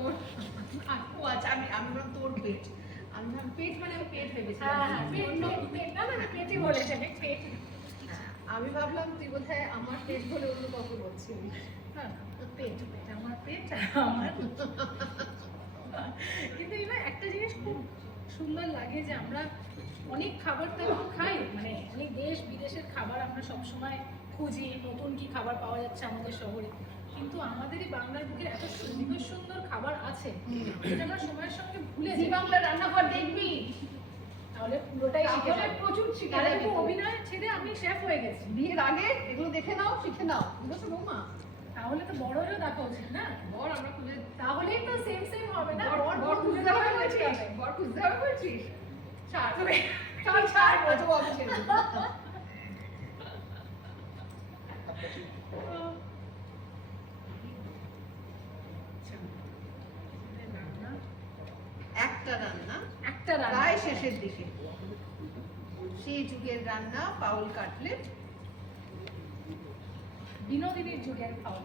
তোর ও আচ্ছা, আমি আমি বললাম তোর পেট, আমি ভাবলাম পেট মানে আমি পেট ভেবেছিলাম। হ্যাঁ পেট না মানে পেটই বলেছে পেট। আমি ভাবলাম তুই বোধহয় আমার পেট বলে অন্য কাউকে বলছিলি। হ্যাঁ পেট আমার পেট আমার। কিন্তু এবার একটা জিনিস খুব সুন্দর লাগে যে আমরা অনেক খাবার তো খাই, মানে অনেক দেশ বিদেশের খাবার আমরা সবসময় খুঁজি, নতুন কি খাবার পাওয়া যাচ্ছে আমাদের শহরে, কিন্তু আমাদের এই বাংলার বুকে এত সুন্দর সুন্দর খাবার আছে যেটা আমরা সময়ের সঙ্গে ভুলে জি যাই। বাংলা রান্নাঘর দেখবি, তাহলে পুরোটাই শিখে তাহলে যাবে। প্রচুর শিখে তাহলে যাবি তো তুই। অভিনয় ছেড়ে আমি শেফ হয়ে গেছি। বিয়ের আগে এগুলো দেখে নাও, শিখে নাও, এগুলো তো বৌমা। তাহলে তো বড় হয়েও দেখা উচিত না? বর আমরা খুঁজে, তাহলেই তো সেম সেম হবে না? বর খুঁজতে হবে বলছিস? বর খুঁজতে হবে বলছিস? ছাড় ছাড় ছাড়, কত হবে ছেড়ে দে। একটা রান্না একটা রান্না প্রায় শেষের দিকে, সেই যুগের রান্না পাউল কাটলেট। বিনোদিনীর যুগের খাওয়ার।